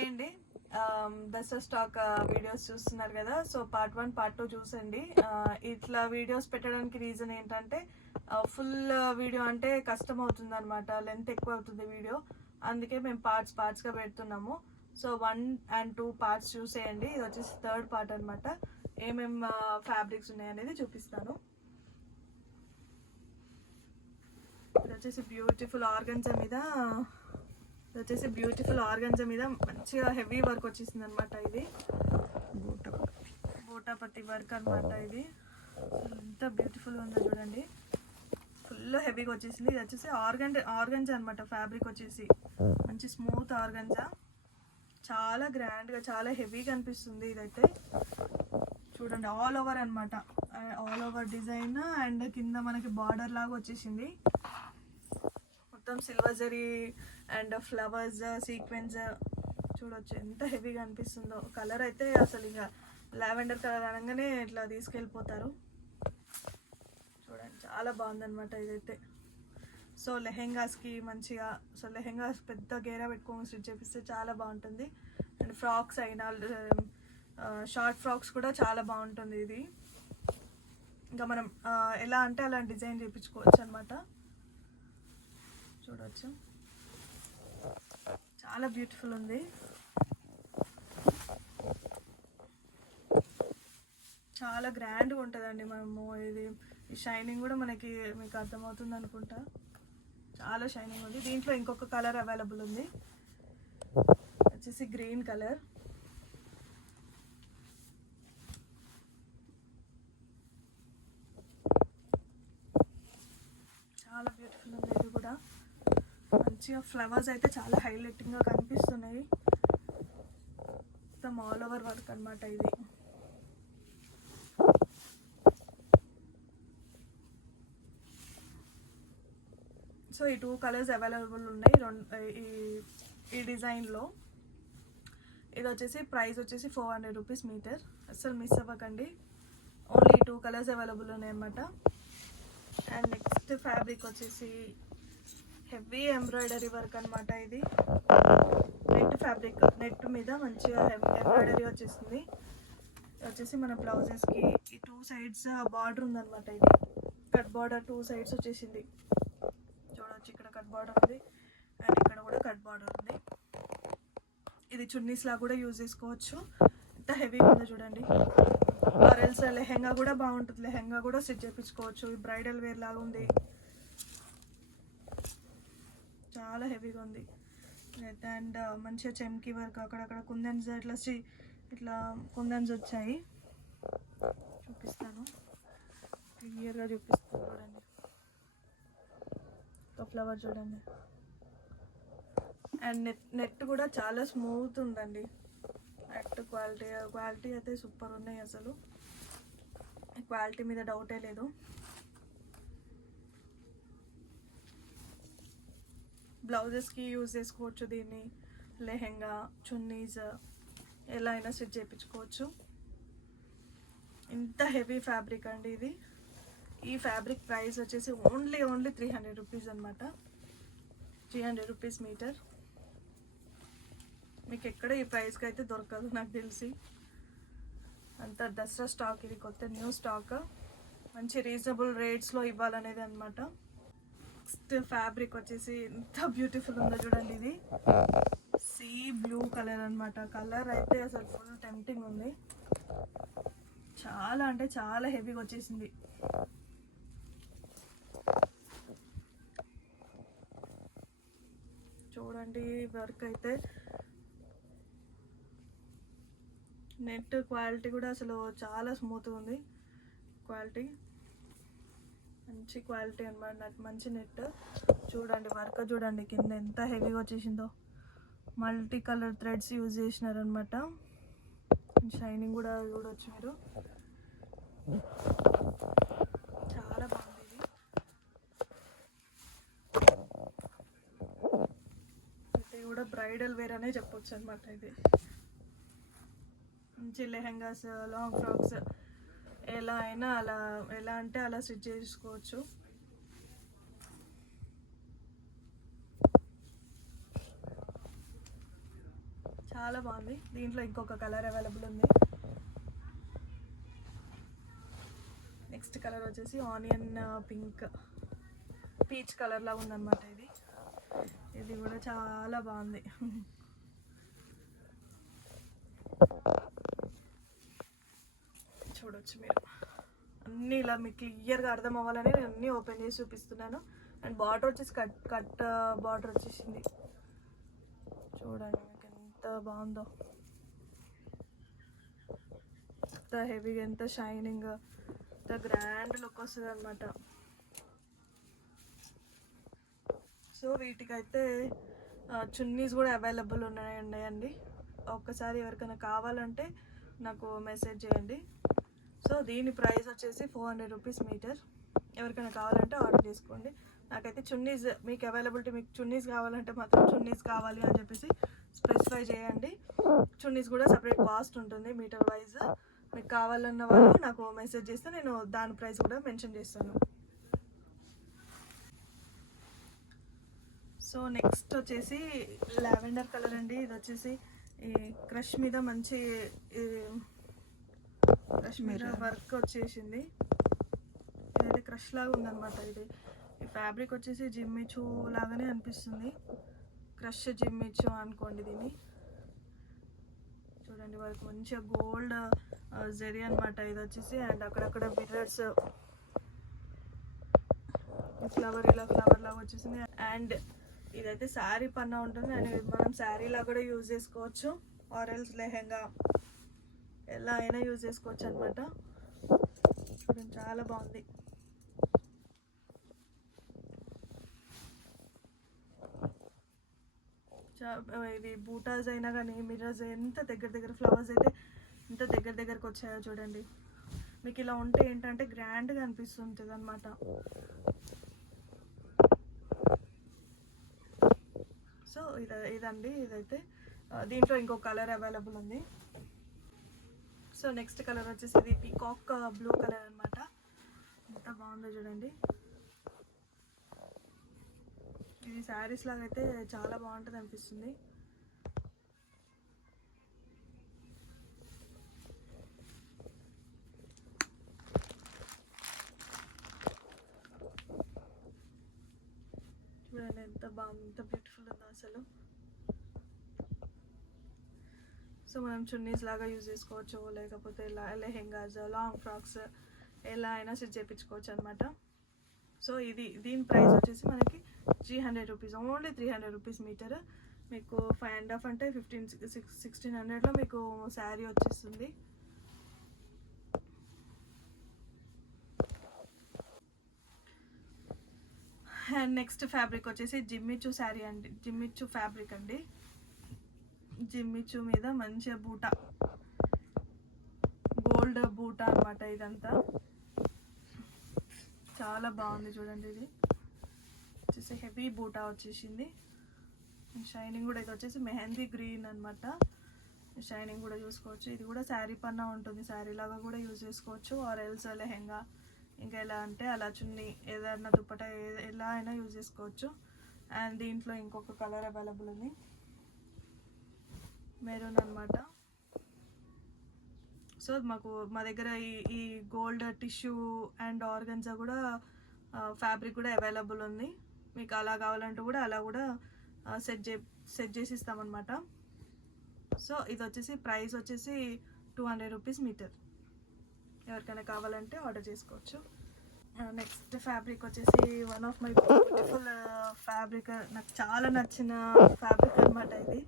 Hi అండి. Dasara stock videos చూస్తున్నారు కదా. So part 1 part 2 చూసండి. ఇట్లా వీడియోస్ పెట్టడానికి రీజన్ ఏంటంటే ఫుల్ వీడియో అంటే కష్టం అవుతుంది అనమాట, లెంత్ ఎక్కువ అవుతుంది వీడియో. అందుకే మేము పార్ట్స్గా పెడుతున్నాము. సో 1 and 2 పార్ట్స్ చూసేయండి. ఇది వచ్చేసి థర్డ్ పార్ట్ అనమాట. ఏమేం ఫ్యాబ్రిక్స్ ఉన్నాయనేది చూపిస్తాను. ఇది వచ్చేసి బ్యూటిఫుల్ ఆర్గన్జా మీద మంచిగా హెవీ వర్క్ వచ్చేసింది అనమాట. ఇది బూటాపత్తి వర్క్ అనమాట. ఇది ఎంత బ్యూటిఫుల్గా ఉందో చూడండి, ఫుల్ హెవీగా వచ్చేసింది. ఇది వచ్చేసి ఆర్గంజా అనమాట. ఫ్యాబ్రిక్ వచ్చేసి మంచి స్మూత్ ఆర్గంజా, చాలా గ్రాండ్గా చాలా హెవీగా అనిపిస్తుంది. ఇదైతే చూడండి, ఆల్ ఓవర్ అనమాట, ఆల్ ఓవర్ డిజైన్. అండ్ కింద మనకి బార్డర్ లాగా వచ్చేసింది. మొత్తం silver zari and flowers sequence చూడొచ్చు ఎంత హెవీగా అనిపిస్తుందో. కలర్ అయితే అసలు ఇక లావెండర్ కలర్ అనగానే ఇట్లా తీసుకెళ్ళిపోతారు. చూడండి, చాలా బాగుందన్నమాట ఇదైతే. సో లెహెంగాస్కి మంచిగా, సో లెహెంగాస్ పెద్ద గేరా పెట్టుకొని స్టిచ్ చేపిస్తే చాలా బాగుంటుంది. అండ్ ఫ్రాక్స్ అయినా షార్ట్ ఫ్రాక్స్ కూడా చాలా బాగుంటుంది ఇది. ఇంకా మనం ఎలా అంటే అలా డిజైన్ చేయించుకోవచ్చు అనమాట. చూడవచ్చు, చాలా బ్యూటిఫుల్ ఉంది. చాలా గ్రాండ్గా ఉంటుందండి. మనము ఇది ఈ షైనింగ్ కూడా మనకి మీకు అర్థమవుతుంది అనుకుంటా. చాలా షైనింగ్ ఉంది. దీంట్లో ఇంకొక కలర్ అవైలబుల్ ఉంది, వచ్చేసి గ్రీన్ కలర్. చాలా బ్యూటిఫుల్ ఉంది ఇది కూడా. మంచిగా ఫ్లవర్స్ అయితే చాలా హైలైటింగ్గా కనిపిస్తున్నాయి. మొత్తం ఆల్ ఓవర్ వర్క్ అనమాట ఇది. సో ఈ 2 కలర్స్ అవైలబుల్ ఉన్నాయి ఈ డిజైన్లో. ఇది వచ్చేసి ప్రైస్ వచ్చేసి 400 రూపీస్ మీటర్. అస్సలు మిస్ అవ్వకండి. ఓన్లీ 2 కలర్స్ అవైలబుల్ ఉన్నాయి అన్నమాట. అండ్ నెక్స్ట్ ఫ్యాబ్రిక్ వచ్చేసి హెవీ ఎంబ్రాయిడరీ వర్క్ అనమాట. ఇది నెట్ ఫ్యాబ్రిక్, నెట్ మీద మంచిగా ఎంబ్రాయిడరీ వచ్చేసింది. వచ్చేసి మన బ్లౌజెస్కి ఈ 2 సైడ్స్ బార్డర్ ఉందన్నమాట. ఇది కట్ బార్డర్ 2 సైడ్స్ వచ్చేసింది. చూడవచ్చు, ఇక్కడ కట్ బార్డర్ ఉంది అండ్ ఇక్కడ కూడా కట్ బార్డర్ ఉంది. ఇది చున్నీస్ లా కూడా యూజ్ చేసుకోవచ్చు. ఎంత హెవీగా ఉందో చూడండి. ఆర్ఎల్స్ లెహెంగా కూడా బాగుంటుంది, లెహెంగా కూడా స్టిచ్ చేయించుకోవచ్చు. బ్రైడల్ వేర్ లాగా ఉంది, చాలా హెవీగా ఉంది. అండ్ మంచిగా చెమ్కీ వర్క్, అక్కడక్కడ కుందన్స్ ఇట్లా కుందన్స్ వచ్చాయి. చూపిస్తాను, క్లియర్గా చూపిస్తాను. చూడండి, ఒక ఫ్లవర్ చూడండి. అండ్ నెట్ కూడా చాలా స్మూత్ ఉందండి. నెట్ క్వాలిటీ అయితే సూపర్ ఉన్నాయి. అసలు క్వాలిటీ మీద డౌటే లేదు. బ్లౌజెస్కి యూజ్ చేసుకోవచ్చు దీన్ని. లెహెంగా, చున్నీస్ ఎలా అయినా స్టిచ్ చేయించుకోవచ్చు. ఇంత హెవీ ఫ్యాబ్రిక్ అండి ఇది. ఈ ఫ్యాబ్రిక్ ప్రైస్ వచ్చేసి ఓన్లీ 300 రూపీస్ అనమాట. 300 రూపీస్ మీటర్. మీకు ఎక్కడ ఈ ప్రైస్కి అయితే దొరకదు నాకు తెలిసి. అంత దసరా స్టాక్, ఇది కొత్త న్యూ స్టాక్. మంచి రీజనబుల్ రేట్స్లో ఇవ్వాలనేది అనమాట. నెక్స్ట్ ఫ్యాబ్రిక్ వచ్చేసి ఎంత బ్యూటిఫుల్ ఉందో చూడండి. ఇది సీ బ్లూ కలర్ అనమాట. కలర్ అయితే అసలు ఫుల్ టెంప్టింగ్ ఉంది. చాలా అంటే చాలా హెవీగా వచ్చేసింది. చూడండి, వర్క్ అయితే నెట్ క్వాలిటీ కూడా అసలు చాలా స్మూత్గా ఉంది. క్వాలిటీ మంచి క్వాలిటీ అనమాట, మంచి నెట్. చూడండి వర్క్ చూడండి, కింద ఎంత హెవీగా వచ్చేసిందో. మల్టీ కలర్ థ్రెడ్స్ యూజ్ చేసినారనమాట. షైనింగ్ కూడా చూడవచ్చు మీరు. చాలా బాగుంది ఇది. ఇది కూడా బ్రైడల్ వేర్ అనే చెప్పొచ్చు అనమాట. ఇది మంచి లెహెంగాస్, లాంగ్ ఫ్రాక్స్ ఎలా అయినా ఎలా అంటే అలా స్టిచ్ చేసుకోవచ్చు. చాలా బాగుంది. దీంట్లో ఇంకొక కలర్ అవైలబుల్ ఉంది. నెక్స్ట్ కలర్ వచ్చేసి ఆనియన్ పింక్, పీచ్ కలర్ లాగా ఉందన్నమాట. ఇది కూడా చాలా బాగుంది. చూడొచ్చు మీరు. అన్నీ ఇలా మీకు క్లియర్గా అర్థం అవ్వాలని నేను అన్నీ ఓపెన్ చేసి చూపిస్తున్నాను. అండ్ బార్డర్ వచ్చేసి కట్ బార్డర్ వచ్చేసింది. చూడండి మీకు ఎంత బాగుందో, ఎంత హెవీగా, ఎంత షైనింగ్, ఎంత గ్రాండ్ లుక్ వస్తుంది అనమాట. సో వీటికైతే చున్నీస్ కూడా అవైలబుల్ ఉన్నాయండి. ఒక్కసారి ఎవరికైనా కావాలంటే నాకు మెసేజ్ చేయండి. సో దీని ప్రైస్ వచ్చేసి 400 రూపీస్ మీటర్. ఎవరికైనా కావాలంటే ఆర్డర్ చేసుకోండి. నాకైతే చున్నీస్, మీకు అవైలబిలిటీ, మీకు చున్నీస్ కావాలంటే మాత్రం చున్నీస్ కావాలి అని చెప్పేసి స్పెసిఫై చేయండి. చున్నీస్ కూడా సపరేట్ కాస్ట్ ఉంటుంది మీటర్ వైజ్. మీకు కావాలన్న వాళ్ళు నాకు మెసేజ్ చేస్తే నేను దాని ప్రైస్ కూడా మెన్షన్ చేస్తాను. సో నెక్స్ట్ వచ్చేసి లావెండర్ కలర్ అండి. ఇది వచ్చేసి ఈ క్రష్ మీద మంచి క్రష్ మీద వర్క్ వచ్చేసింది. ఇదైతే క్రష్ లాగా ఉందన్నమాట. ఈ ఫ్యాబ్రిక్ వచ్చేసి జిమ్మిచూ లాగానే అనిపిస్తుంది. క్రష్ జిమ్మిచూ అనుకోండి దీన్ని. చూడండి వర్క్ మంచిగా గోల్డ్ జెరీ అనమాట ఇది వచ్చేసి. అండ్ అక్కడక్కడ మిర్రర్స్, ఫ్లవర్ లాగా వచ్చేసింది. అండ్ ఇదైతే శారీ పన్నా ఉంటుంది. అండ్ మనం శారీలా కూడా యూజ్ చేసుకోవచ్చు, ఆరెల్స్ లెహెంగా ఎలా అయినా యూజ్ చేసుకోవచ్చు అనమాట. చూడండి చాలా బాగుంది. ఇది బూటాస్ అయినా కానీ మిర్రర్స్ ఎంత దగ్గర ఫ్లవర్స్ అయితే ఎంత దగ్గరకు వచ్చాయో చూడండి. మీకు ఇలా ఉంటే ఏంటంటే గ్రాండ్గా అనిపిస్తుంటుంది అనమాట. సో ఇదండి. ఇదైతే దీంట్లో ఇంకో కలర్ అవైలబుల్ ఉంది. సో నెక్స్ట్ కలర్ వచ్చేసి ఇది పీకాక్ బ్లూ కలర్ అనమాట. ఎంత బాగుందో చూడండి. ఇది శారీస్ లాగా అయితే చాలా బాగుంటుంది అనిపిస్తుంది. చూడండి ఎంత బాగుంది, ఎంత బ్యూటిఫుల్ ఉందో అసలు. సో మనం చున్నీస్ లాగా యూజ్ చేసుకోవచ్చు, లేకపోతే లెహెంగాస్, లాంగ్ ఫ్రాక్స్ ఎలా అయినా స్టిచ్ చేయించుకోవచ్చు అనమాట. సో దీని ప్రైస్ వచ్చేసి మనకి 300 రూపీస్, ఓన్లీ 300 రూపీస్ మీటర్. మీకు 5.5 అంటే 1600లో మీకు శారీ వచ్చేస్తుంది. అండ్ నెక్స్ట్ ఫ్యాబ్రిక్ వచ్చేసి జిమ్మిచూ శారీ అండి. జిమ్మిచూ ఫ్యాబ్రిక్ అండి. జిమ్మిచూ మీద మంచిగా బూటా, గోల్డ్ బూటా అనమాట. ఇదంతా చాలా బాగుంది చూడండి. ఇది వచ్చేసి హెవీ బూటా వచ్చేసింది. షైనింగ్ కూడా ఇది వచ్చేసి మెహందీ గ్రీన్ అనమాట. షైనింగ్ కూడా చూసుకోవచ్చు. ఇది కూడా శారీ పన్నా ఉంటుంది, శారీ లాగా కూడా యూజ్ చేసుకోవచ్చు, ఆర్ ఎల్స్ లెహెంగా, ఇంకా ఎలా అంటే అలా చున్నీ, ఏదైనా దుప్పట ఎలా అయినా యూజ్ చేసుకోవచ్చు. అండ్ దీంట్లో ఇంకొక కలర్ అవైలబుల్ ఉంది, మెరూన్ అనమాట. సో మా దగ్గర ఈ గోల్డ్ టిష్యూ అండ్ ఆర్గన్జా కూడా ఫ్యాబ్రిక్ కూడా అవైలబుల్ ఉంది. మీకు అలా కావాలంటే కూడా అలా కూడా సెట్ చేసి ఇస్తామన్నమాట. సో ఇది వచ్చేసి ప్రైస్ వచ్చేసి 200 రూపీస్ మీటర్. ఎవరికైనా కావాలంటే ఆర్డర్ చేసుకోవచ్చు. నెక్స్ట్ ఫ్యాబ్రిక్ వచ్చేసి one of my beautiful fabric, నాకు చాలా నచ్చిన ఫ్యాబ్రిక్ అనమాట. ఇది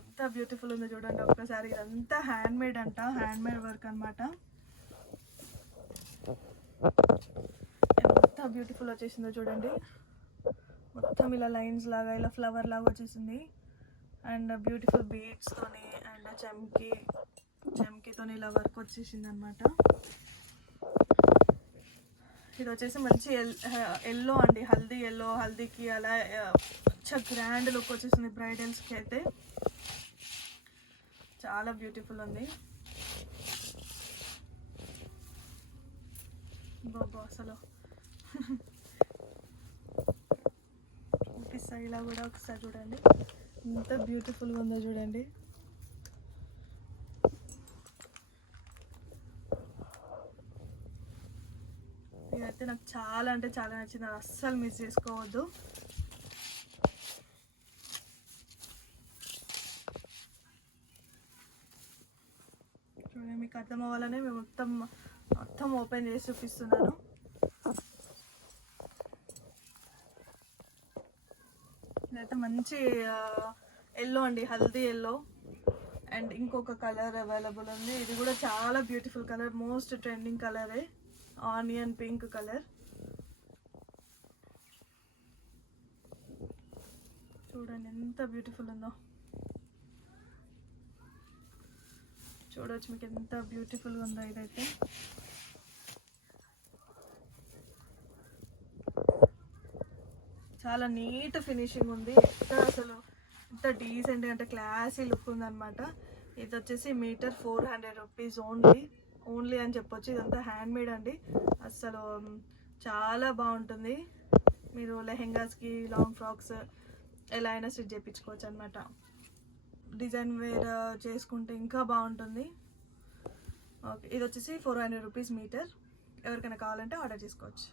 ఎంత బ్యూటిఫుల్ ఉంది చూడండి ఒక్కసారి. ఇదంతా హ్యాండ్మేడ్ అంట, హ్యాండ్మేడ్ వర్క్ అనమాట. ఎంత బ్యూటిఫుల్ వచ్చేసిందో చూడండి. మొత్తం ఇలా లైన్స్ లాగా, ఇలా ఫ్లవర్ లాగా వచ్చేసింది. అండ్ బ్యూటిఫుల్ బీడ్స్తోని అండ్ చమ్కీతోని ఇలా వర్క్ వచ్చేసింది అనమాట. ఇది వచ్చేసి మంచి ఎల్లో అండి, హల్దీకి అలా మంచిగా గ్రాండ్ లుక్ వచ్చేసింది బ్రైడల్స్కి అయితే. చాలా బ్యూటిఫుల్ ఉంది బాబా అసలు. చూపిస్తా ఇలా కూడా ఒకసారి చూడండి. ఎంత బ్యూటిఫుల్గా ఉందో చూడండి. ఇదైతే నాకు చాలా అంటే చాలా నచ్చింది, అది అస్సలు మిస్ చేసుకోవద్దు. చూడండి, మీకు అర్థం అవ్వాలనే మేము మొత్తం ఓపెన్ చేసి చూపిస్తున్నాను. ఇదైతే మంచి ఎల్లో అండి, హల్దీ ఎల్లో. అండ్ ఇంకొక కలర్ అవైలబుల్ ఉంది, ఇది కూడా చాలా బ్యూటిఫుల్ కలర్, మోస్ట్ ట్రెండింగ్ కలరే, ఆనియన్ పింక్ కలర్. చూడండి ఎంత బ్యూటిఫుల్ ఉందో, చూడవచ్చు మీకు ఎంత బ్యూటిఫుల్గా ఉందో. ఇదైతే చాలా నీట్ ఫినిషింగ్ ఉంది, అసలు ఎంత డీసెంట్ అంటే క్లాసీ లుక్ ఉందన్నమాట. ఇది వచ్చేసి మీటర్ 400 రూపీస్ ఓన్లీ అని చెప్పొచ్చు. ఇదంతా హ్యాండ్ మేడ్ అండి, అసలు చాలా బాగుంటుంది. మీరు లెహెంగాస్కి, లాంగ్ ఫ్రాక్స్ ఎలా అయినా స్టిచ్ చేయించుకోవచ్చు అనమాట. డిజైన్ వేర్ చేసుకుంటే ఇంకా బాగుంటుంది. ఓకే, ఇది వచ్చేసి 400 రూపీస్ మీటర్. ఎవరికైనా కావాలంటే ఆర్డర్ చేసుకోవచ్చు.